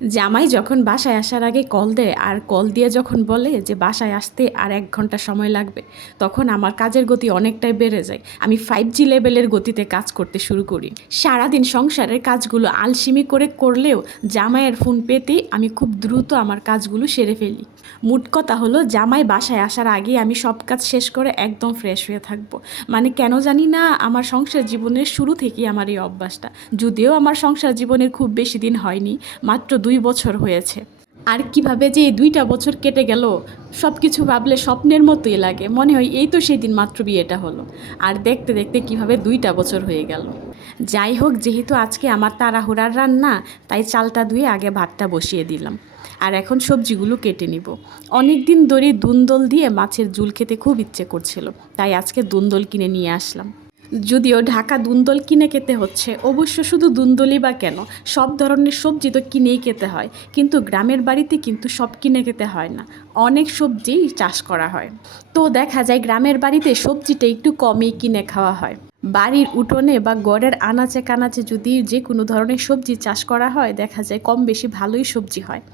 জামাই যখন বাসায় আসার আগে কল দেয় আর কল দিয়ে যখন বলে যে বাসায় আসতে আর 1 ঘন্টা সময় লাগবে, তখন আমার কাজের গতি অনেকটাই বেড়ে যায়। আমি 5G লেভেলের গতিতে কাজ করতে শুরু করি। সারাদিন সংসারের কাজগুলো আলসেমি করে করলেও জামাইয়ের ফোন পেতেই আমি খুব দ্রুত আমার কাজগুলো সেরে ফেলি। মোট কথা হলো, জামাই বাসায় আসার আগে আমি সব কাজ শেষ করে একদম ফ্রেশ হয়ে থাকবো। মানে কেন জানি না, আমার সংসার জীবনের শুরু থেকেই আমার এই অভ্যাসটা। যদিও আমার সংসার জীবনের খুব বেশি দিন হয়নি, মাত্র 2 বছর হয়েছে। আর কিভাবে যে এই 2টা বছর কেটে গেল, সব কিছু ভাবলে স্বপ্নের মতোই লাগে। মনে হয় এই তো সেই দিন মাত্র বিয়েটা হলো, আর দেখতে দেখতে কিভাবে 2টা বছর হয়ে গেল। যাই হোক, যেহেতু আজকে আমার তাড়াহুড়ার রান্না, তাই চালটা ধুয়ে আগে ভাতটা বসিয়ে দিলাম। আর এখন সবজিগুলো কেটে নিব। অনেক দিন ধরে দুন্দল দিয়ে মাছের ঝোল খেতে খুব ইচ্ছে করছিল, তাই আজকে দুন্দল কিনে নিয়ে আসলাম। যদিও ঢাকা দুন্দল কিনে খেতে হচ্ছে, অবশ্য শুধু দুন্দলই বা কেন, সব ধরনের সবজি তো কিনেই খেতে হয়। কিন্তু গ্রামের বাড়িতে কিন্তু সব কিনে খেতে হয় না, অনেক সবজি চাষ করা হয়। তো দেখা যায় গ্রামের বাড়িতে সবজিটা একটু কমই কিনে খাওয়া হয়। বাড়ির উঠোনে বা ঘরের আনাচে কানাচে যদি যে কোনো ধরনের সবজি চাষ করা হয়, দেখা যায় কম বেশি ভালোই সবজি হয়।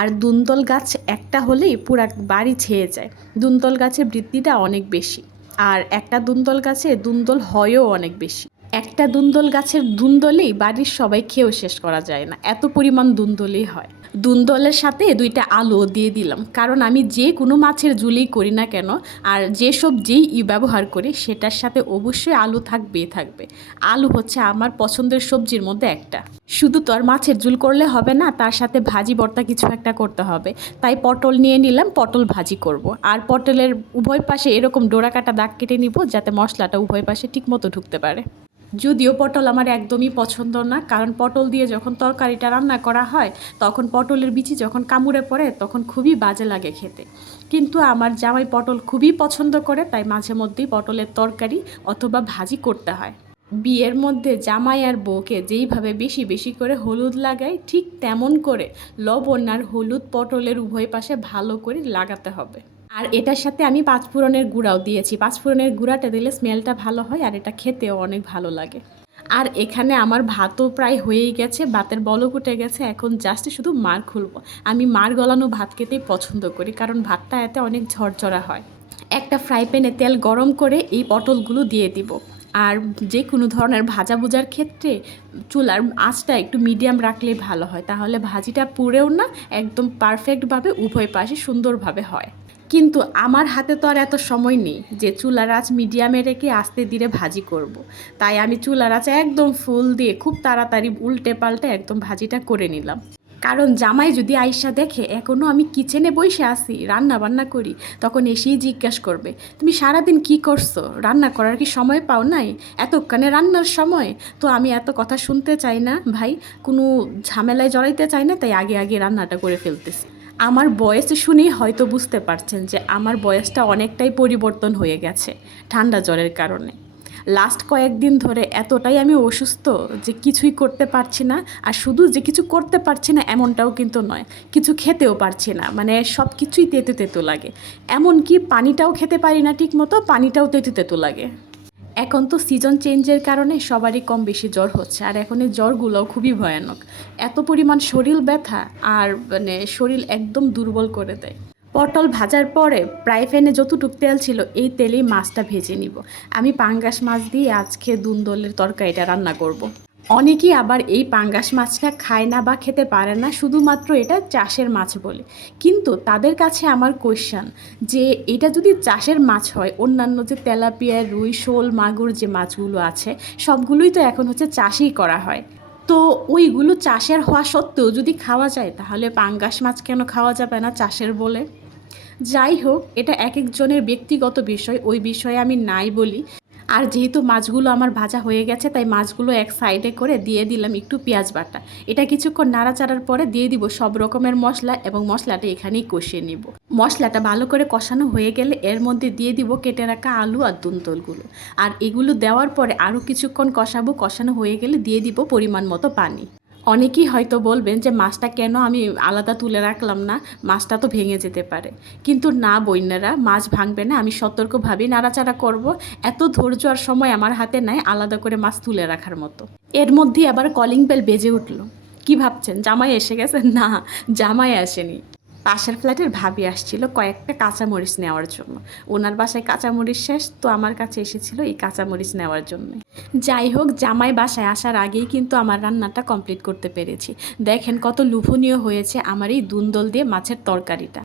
আর দুন্দল গাছ একটা হলেই পুরা বাড়ি ছেয়ে যায়। দুন্দল গাছের বৃদ্ধিটা অনেক বেশি। আর একটা দুন্দল গাছে দুন্দল হয়ও অনেক বেশি। একটা দুন্দল গাছের দুন্দলেই বাড়ির সবাই খেয়েও শেষ করা যায় না, এত পরিমাণ দুন্দলেই হয়। দুন্দলের সাথে 2টা আলুও দিয়ে দিলাম, কারণ আমি যে কোনো মাছের ঝুলেই করি না কেন, আর যে সবজিই ব্যবহার করি সেটার সাথে অবশ্যই আলু থাকবেই থাকবে। আলু হচ্ছে আমার পছন্দের সবজির মধ্যে একটা। শুধু তো আর মাছের ঝোল করলে হবে না, তার সাথে ভাজি ভর্তা কিছু একটা করতে হবে। তাই পটল নিয়ে নিলাম, পটল ভাজি করব। আর পটলের উভয় পাশে এরকম ডোরা কাটা দাগ কেটে নিব, যাতে মশলাটা উভয় পাশে ঠিকমতো ঢুকতে পারে। যদিও পটল আমার একদমই পছন্দ না, কারণ পটল দিয়ে যখন তরকারিটা রান্না করা হয়, তখন পটলের বিচি যখন কামড়ে পড়ে তখন খুবই বাজে লাগে খেতে। কিন্তু আমার জামাই পটল খুবই পছন্দ করে, তাই মাঝে মধ্যেই পটলের তরকারি অথবা ভাজি করতে হয়। বিয়ের মধ্যে জামাই আর বউকে যেইভাবে বেশি বেশি করে হলুদ লাগায়, ঠিক তেমন করে লবণ আর হলুদ পটলের উভয় পাশে ভালো করে লাগাতে হবে। আর এটার সাথে আমি পাঁচফোড়নের গুঁড়াও দিয়েছি। পাঁচফোড়নের গুঁড়াটা দিলে স্মেলটা ভালো হয়, আর এটা খেতেও অনেক ভালো লাগে। আর এখানে আমার ভাতও প্রায় হয়েই গেছে, ভাতের বলক উঠে গেছে। এখন জাস্ট শুধু মাড় খুলবো। আমি মাড় গলানো ভাত খেতেই পছন্দ করি, কারণ ভাতটা এতে অনেক ঝরঝরা হয়। একটা ফ্রাই প্যানে তেল গরম করে এই পটলগুলো দিয়ে দিব। আর যে কোনো ধরনের ভাজা ভুজার ক্ষেত্রে চুলার আঁচটা একটু মিডিয়াম রাখলেই ভালো হয়, তাহলে ভাজিটা পুড়েও না, একদম পারফেক্টভাবে উভয় পাশে সুন্দরভাবে হয়। কিন্তু আমার হাতে তো আর এত সময় নেই যে চুলার আঁচ মিডিয়ামে রেখে আস্তে ধীরে ভাজি করব। তাই আমি চুলার আঁচ একদম ফুল দিয়ে খুব তাড়াতাড়ি উল্টে পাল্টে একদম ভাজিটা করে নিলাম। কারণ জামাই যদি আইসা দেখে এখনও আমি কিচেনে বসে আছি, রান্না বান্না করি, তখন এসেই জিজ্ঞাসা করবে, তুমি সারাদিন কি করছো, রান্না করার কি সময় পাও নাই, এতক্ষণে রান্নার সময়? তো আমি এত কথা শুনতে চাই না ভাই, কোনো ঝামেলায় জড়াইতে চাই না, তাই আগে আগে রান্নাটা করে ফেলতেছি। আমার বয়স শুনেই হয়তো বুঝতে পারছেন যে আমার বয়সটা অনেকটাই পরিবর্তন হয়ে গেছে ঠান্ডা জ্বরের কারণে। লাস্ট কয়েকদিন ধরে এতটাই আমি অসুস্থ যে কিছুই করতে পারছি না। আর শুধু যে কিছু করতে পারছি না এমনটাও কিন্তু নয়, কিছু খেতেও পারছি না, মানে সব কিছুই তেতো তেতো লাগে। এমনকি পানিটাও খেতে পারি না ঠিক মতো, পানিটাও তেতো তেতো লাগে। এখন তো সিজন চেঞ্জের কারণে সবারই কম বেশি জ্বর হচ্ছে, আর এখন এই জ্বরগুলোও খুবই ভয়ানক। এত পরিমাণ শরীর ব্যথা, আর মানে শরীর একদম দুর্বল করে দেয়। পটল ভাজার পরে প্রায় ফ্যানে যতটুক তেল ছিল, এই তেলেই মাছটা ভেজে নিব। আমি পাঙ্গাস মাছ দিয়ে আজকে দুন্দলের তরকারিটা রান্না করব। অনেকেই আবার এই পাঙ্গাস মাছটা খায় না বা খেতে পারে না, শুধুমাত্র এটা চাষের মাছ বলে। কিন্তু তাদের কাছে আমার কোয়েশ্চান, যে এটা যদি চাষের মাছ হয়, অন্যান্য যে তেলাপিয়া, রুই, শোল, মাগুর যে মাছগুলো আছে, সবগুলোই তো এখন হচ্ছে চাষই করা হয়। তো ওইগুলো চাষের হওয়া সত্ত্বেও যদি খাওয়া যায়, তাহলে পাঙ্গাস মাছ কেন খাওয়া যাবে না চাষের বলে? যাই হোক, এটা এক একজনের ব্যক্তিগত বিষয়, ওই বিষয়ে আমি নাই বলি। আর যেহেতু মাছগুলো আমার ভাজা হয়ে গেছে, তাই মাছগুলো এক সাইডে করে দিয়ে দিলাম একটু পেঁয়াজ বাটা। এটা কিছুক্ষণ নাড়াচাড়ার পরে দিয়ে দিব সব রকমের মশলা, এবং মশলাটা এখানেই কষিয়ে নিব। মশলাটা ভালো করে কষানো হয়ে গেলে এর মধ্যে দিয়ে দিব কেটে রাখা আলু আর দুন্তলগুলো। আর এগুলো দেওয়ার পরে আরও কিছুক্ষণ কষাবো, কষানো হয়ে গেলে দিয়ে দিব পরিমাণ মতো পানি। অনেকেই হয়তো বলবেন যে মাছটা কেন আমি আলাদা তুলে রাখলাম না, মাছটা তো ভেঙে যেতে পারে। কিন্তু না বইনারা, মাছ ভাঙবে না, আমি সতর্কভাবেই নাড়াচাড়া করব। এত ধৈর্য আর সময় আমার হাতে নাই আলাদা করে মাছ তুলে রাখার মতো। এর মধ্যে আবার কলিং বেল বেজে উঠল। কি ভাবছেন জামাই এসে গেছে? না, জামাই আসেনি। পাশের ফ্ল্যাটের ভাবি আসছিল কয়েকটা কাঁচামরিচ নেওয়ার জন্য। ওনার বাসায় কাঁচামরিচ শেষ, তো আমার কাছে এসেছিল এই কাঁচামরিচ নেওয়ার জন্য। যাই হোক, জামাই বাসায় আসার আগেই কিন্তু আমার রান্নাটা কমপ্লিট করতে পেরেছি। দেখেন কত লোভনীয় হয়েছে আমার এই দুন্দল দিয়ে মাছের তরকারিটা।